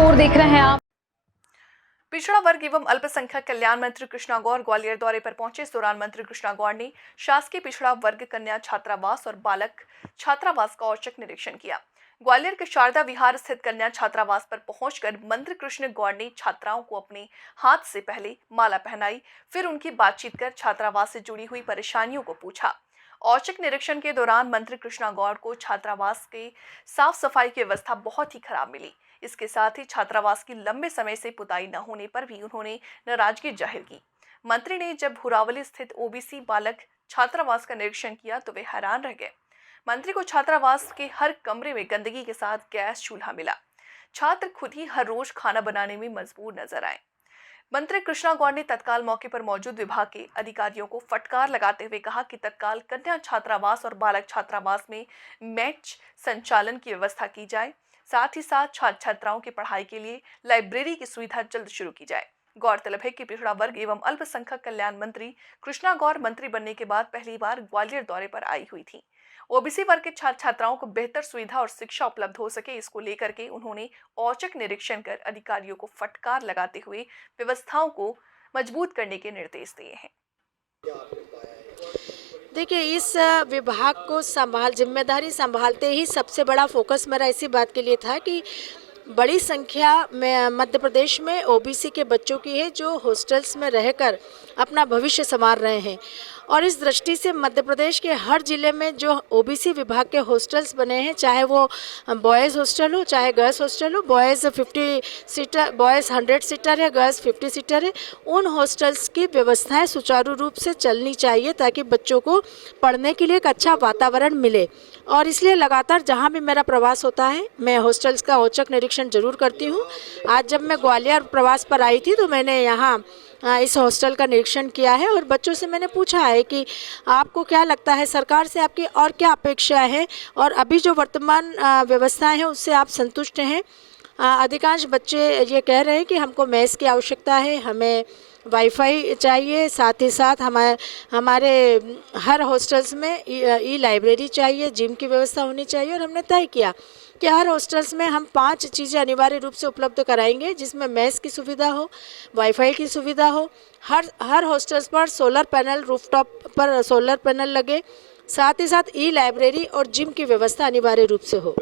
24 देख रहे हैं आप। पिछड़ा वर्ग एवं अल्पसंख्यक कल्याण मंत्री कृष्णा गौर ग्वालियर दौरे पर पहुंचे। इस दौरान मंत्री कृष्णा गौर ने शासकीय पिछड़ा वर्ग कन्या छात्रावास और बालक छात्रावास का औचक निरीक्षण किया। ग्वालियर के शारदा विहार स्थित कन्या छात्रावास पर पहुंचकर मंत्री कृष्ण गौर ने छात्राओं को अपने हाथ से पहले माला पहनाई, फिर उनकी बातचीत कर छात्रावास से जुड़ी हुई परेशानियों को पूछा। औचक निरीक्षण के दौरान मंत्री कृष्णा गौर को छात्रावास के साफ सफाई की व्यवस्था बहुत ही खराब मिली। इसके साथ ही छात्रावास की लंबे समय से पुताई न होने पर भी उन्होंने नाराजगी जाहिर की। मंत्री ने जब भुरावली स्थित ओबीसी बालक छात्रावास का निरीक्षण किया तो वे हैरान रह गए। मंत्री को छात्रावास के हर कमरे में गंदगी के साथ गैस चूल्हा मिला। छात्र खुद ही हर रोज खाना बनाने में मजबूर नजर आए। मंत्री कृष्णा गौर ने तत्काल मौके पर मौजूद विभाग के अधिकारियों को फटकार लगाते हुए कहा कि तत्काल कन्या छात्रावास और बालक छात्रावास में मैच संचालन की व्यवस्था की जाए। साथ ही साथ छात्र छात्राओं की पढ़ाई के लिए लाइब्रेरी की सुविधा जल्द शुरू की जाए। गौरतलब है कि पिछड़ा वर्ग एवं अल्पसंख्यक कल्याण मंत्री कृष्णा गौर मंत्री बनने के बाद पहली बार ग्वालियर दौरे पर आई हुई थी। ओबीसी वर्ग के छात्र छात्राओं को बेहतर सुविधा और शिक्षा उपलब्ध हो सके, इसको लेकर के उन्होंने औचक निरीक्षण कर अधिकारियों को फटकार लगाते हुए व्यवस्थाओं को मजबूत करने के निर्देश दिए हैं। देखिए, इस विभाग को जिम्मेदारी संभालते ही सबसे बड़ा फोकस मेरा इसी बात के लिए था कि बड़ी संख्या में मध्य प्रदेश में ओबीसी के बच्चों की है जो हॉस्टल्स में रहकर अपना भविष्य संवार रहे हैं। और इस दृष्टि से मध्य प्रदेश के हर ज़िले में जो ओबीसी विभाग के हॉस्टल्स बने हैं, चाहे वो बॉयज़ हॉस्टल हो चाहे गर्ल्स हॉस्टल हो, बॉयज़ 100 सीटर है, गर्ल्स 50 सीटर है, उन हॉस्टल्स की व्यवस्थाएं सुचारू रूप से चलनी चाहिए ताकि बच्चों को पढ़ने के लिए एक अच्छा वातावरण मिले। और इसलिए लगातार जहाँ भी मेरा प्रवास होता है मैं हॉस्टल्स का औचक निरीक्षण जरूर करती हूँ। आज जब मैं ग्वालियर प्रवास पर आई थी तो मैंने यहाँ इस हॉस्टल का निरीक्षण किया है और बच्चों से मैंने पूछा है कि आपको क्या लगता है, सरकार से आपकी और क्या अपेक्षा है और अभी जो वर्तमान व्यवस्थाएं हैं उससे आप संतुष्ट हैं। अधिकांश बच्चे ये कह रहे हैं कि हमको मेस की आवश्यकता है, हमें वाईफाई चाहिए, साथ ही साथ हमारे हर हॉस्टल्स में ई लाइब्रेरी चाहिए, जिम की व्यवस्था होनी चाहिए। और हमने तय किया कि हर हॉस्टल्स में हम 5 चीज़ें अनिवार्य रूप से उपलब्ध कराएंगे, जिसमें मेस की सुविधा हो, वाईफाई की सुविधा हो, हर हॉस्टल्स पर सोलर पैनल, रूफटॉप पर सोलर पैनल लगे, साथ ही साथ ई लाइब्रेरी और जिम की व्यवस्था अनिवार्य रूप से हो।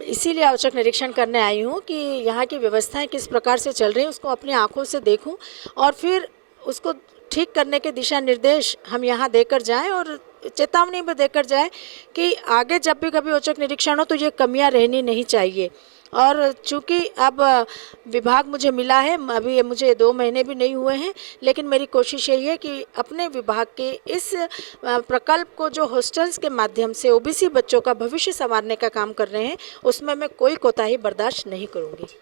इसीलिए औचक निरीक्षण करने आई हूँ कि यहाँ की व्यवस्थाएं किस प्रकार से चल रही हैं उसको अपनी आंखों से देखूं और फिर उसको ठीक करने के दिशा निर्देश हम यहाँ देकर जाएं और चेतावनी भी देकर जाएं कि आगे जब भी कभी औचक निरीक्षण हो तो ये कमियाँ रहनी नहीं चाहिए। और चूँकि अब विभाग मुझे मिला है, अभी मुझे 2 महीने भी नहीं हुए हैं, लेकिन मेरी कोशिश यही है कि अपने विभाग के इस प्रकल्प को जो हॉस्टल्स के माध्यम से ओबीसी बच्चों का भविष्य संवारने का काम कर रहे हैं उसमें मैं कोई कोताही बर्दाश्त नहीं करूँगी।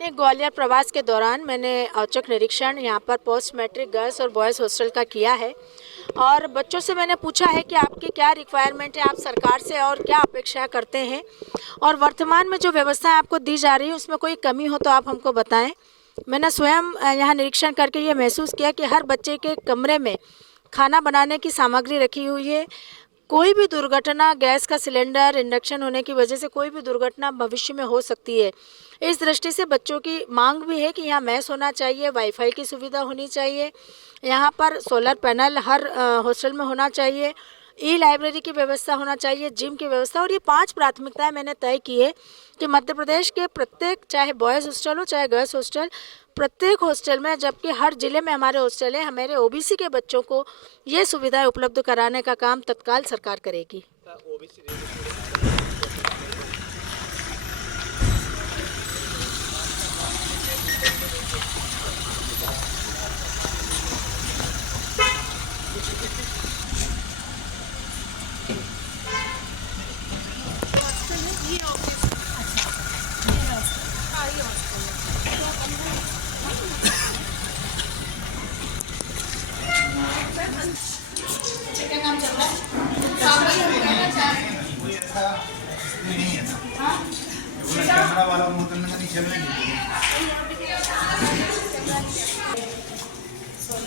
नहीं, ग्वालियर प्रवास के दौरान मैंने औचक निरीक्षण यहाँ पर पोस्ट मैट्रिक गर्ल्स और बॉयज़ हॉस्टल का किया है और बच्चों से मैंने पूछा है कि आपकी क्या रिक्वायरमेंट है, आप सरकार से और क्या अपेक्षा करते हैं और वर्तमान में जो व्यवस्थाएं आपको दी जा रही है उसमें कोई कमी हो तो आप हमको बताएं। मैंने स्वयं यहाँ निरीक्षण करके ये महसूस किया कि हर बच्चे के कमरे में खाना बनाने की सामग्री रखी हुई है। कोई भी दुर्घटना, गैस का सिलेंडर, इंडक्शन होने की वजह से कोई भी दुर्घटना भविष्य में हो सकती है। इस दृष्टि से बच्चों की मांग भी है कि यहाँ मैस होना चाहिए, वाईफाई की सुविधा होनी चाहिए, यहाँ पर सोलर पैनल हर हॉस्टल में होना चाहिए, ई लाइब्रेरी की व्यवस्था होना चाहिए, जिम की व्यवस्था। और ये 5 प्राथमिकताएं मैंने तय की है कि मध्य प्रदेश के प्रत्येक, चाहे बॉयज़ हॉस्टल हो चाहे गर्ल्स हॉस्टल, प्रत्येक हॉस्टल में, जबकि हर जिले में हमारे हॉस्टल है, हमारे ओबीसी के बच्चों को ये सुविधाएं उपलब्ध कराने का काम तत्काल सरकार करेगी। क्या काम चल रहा है? कैमरा वाला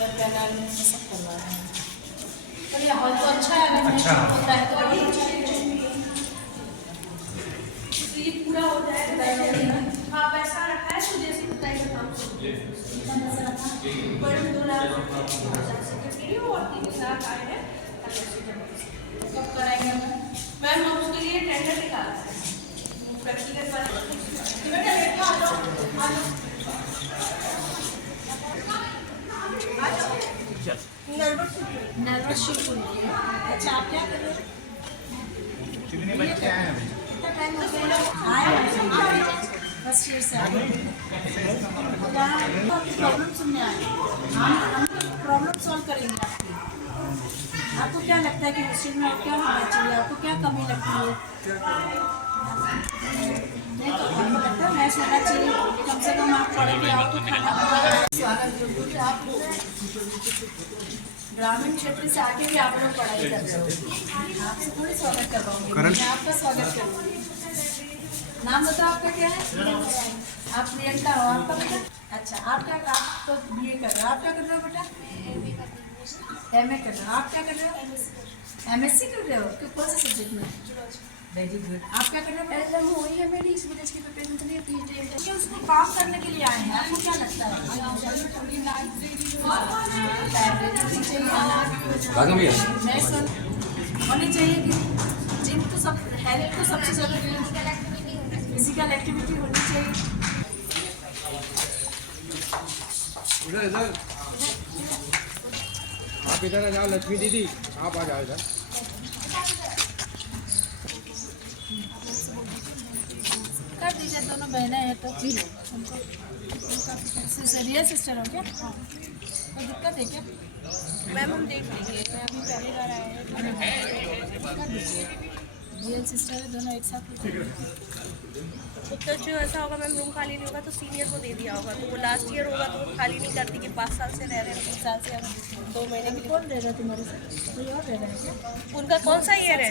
सोलर पैनल ये सब करवा रहे हैं। तो ये हॉल तो अच्छा है, अगर अच्छा। होता है तो अभी अच्छा है। ये पूरा हो जाएगा। हाँ पैसा रखा है तो जैसे बताइए काम पर 2 लाख सेक्रेटरी और 3 लाख आए हैं। कब कराएंगे मैम? मैम हम उसके लिए टेंडर निकाला है व्यक्तिगत वाले। नर्वस शिवपुर। अच्छा आप क्या कर रहे हो? कितने बच्चे आए हैं? कितना टाइम हो गया? आए हैं फर्स्ट ईयर से आए। प्रॉब्लम सुनने आए। हम प्रॉब्लम सॉल्व करेंगे आपकी। आपको क्या लगता है कि हॉस्टल में क्या होना चाहिए? आपको क्या कमी लगती है? नहीं तो आपको लगता है मैच होना चाहिए, कम से कम आप पढ़ के आओ तो खाना स्वागत योग्य आप लोग ग्रामीण क्षेत्र से आके भी आप लोग पढ़ाई कर रहे हो, आपसे थोड़ी स्वागत करवाऊंगी, मैं आपका स्वागत करूँगी। नाम बताओ आपका क्या है? आप प्रियंका हो, आपका बेटा? अच्छा आप क्या, आप तो BA कर रहे हो, आप क्या कर रहे हो बेटा? MA कर रहे हो, आप क्या कर रहे हो? MSc कर रहे हो, कौन से सब्जेक्ट में? Very good. आप क्या कर रहे हो? एग्जाम हुई है मेरी इस विलेज की प्रिपरेशन के लिए PhD कि उसको काम करने के लिए आए हैं, आपको क्या लगता है? होनी चाहिए कि जिम तो सब हेल्थ तो सबसे जरूरी है, फिजिकल एक्टिविटी होनी चाहिए। इधर आप इधर आ जाओ, लक्ष्मी दीदी आप आ जाओ इधर। कर दीजिए, दोनों बहनें हैं तो जी उनको रियल सिस्टर हो क्या? कोई दिक्कत है क्या? मैम हम देख लेंगे, मैं अभी पहली बार आए हैं। कर दीजिए, रियल सिस्टर है दोनों एक साथ। तो जो ऐसा होगा मैम रूम खाली नहीं होगा तो सीनियर को दे दिया होगा, तो वो लास्ट ईयर होगा तो वो खाली नहीं करती कि 5 साल से रह रहे हैं, 3 साल से, हम 2 महीने के लिए। कौन रह रहा है तुम्हारे साथ? कोई और रह रहा है क्या? उनका कौन सा ईयर है?